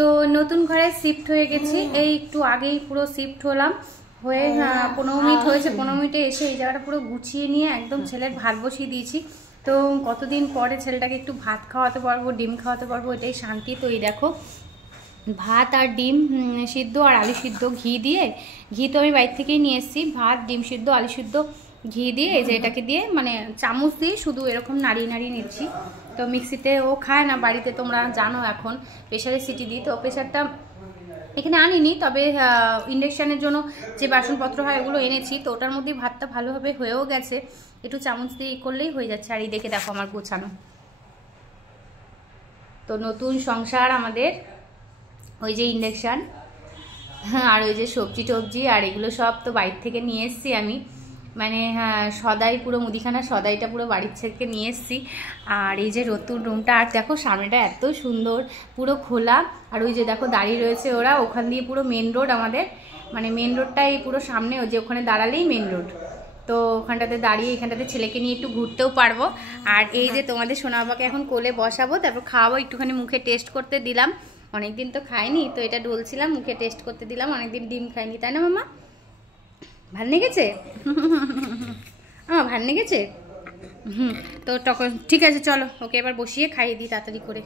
তো নতুন ঘরে শিফট হয়ে গেছি, এই একটু আগেই পুরো শিফট হলাম, হয়ে 15 মিনিট হয়েছে। 15 মিনিটে এসে এই জায়গাটা পুরো গুছিয়ে নিয়ে একদম ছেলের ভাত বসিয়ে দিয়েছি। তো কতদিন পরে ছেলেটাকে একটু ভাত খাওয়াতে পারবো, ডিম খাওয়াতে পারবো, এটাই শান্তি। তো এই দেখো ভাত আর ডিম সিদ্ধ আর আলু সিদ্ধ ঘি দিয়ে, ঘি তো আমি বাইরে থেকেই নিয়ে এসেছি, ভাত ডিম সিদ্ধ আলু সিদ্ধ ঘি দিয়ে এই যে এটাকে দিয়ে মানে চামচ দিয়ে শুধু এরকম নাড়িয়ে নাড়িয়ে নিচ্ছি। তো মিক্সিতে ও খায় না, বাড়িতে তোমরা জানো এখন প্রেশারে সিটি দিই। তো প্রেশারটা এখানে আনিনি, তবে ইন্ডাকশানের জন্য যে বাসনপত্র হয় ওগুলো এনেছি। তো ওটার মধ্যেই ভাতটা ভালোভাবে হয়েও গেছে, একটু চামচ দিয়ে করলেই হয়ে যাচ্ছে। আর এই দেখে দেখো আমার গোছানো। তো নতুন সংসার আমাদের, ওই যে ইন্ডাকশান আর ওই যে সবজি টবজি আর এগুলো সব তো বাড়ির থেকে নিয়ে এসেছি আমি, মানে সদাই পুরো মুদিখানা সদাইটা পুরো বাড়ির থেকে নিয়ে এসেছি। আর এই যে নতুন রুমটা, আর দেখো সামনেটা এত সুন্দর পুরো খোলা। আর ওই যে দেখো দাঁড়িয়ে রয়েছে ওরা, ওখান দিয়ে পুরো মেন রোড আমাদের, মানে মেন রোডটাই পুরো সামনে, ওই যে ওখানে দাঁড়ালেই মেন রোড। তো ওখানটাতে দাঁড়িয়ে এখানটাতে ছেলেকে নিয়ে একটু ঘুরতেও পারবো। আর এই যে তোমাদের সোনা বাবাকে এখন কোলে বসাবো, তারপর খাওয়াবো, একটুখানি মুখে টেস্ট করতে দিলাম, অনেকদিন তো খাইনি, তো এটা ডলছিলাম মুখে টেস্ট করতে দিলাম, অনেকদিন ডিম খাইনি, তাই না মামা? ভাল লেগেছে? ভাল লেগেছে। তো তখন ঠিক আছে, চলো ওকে এবার বসিয়ে খাইয়ে দিই তাড়াতাড়ি করে।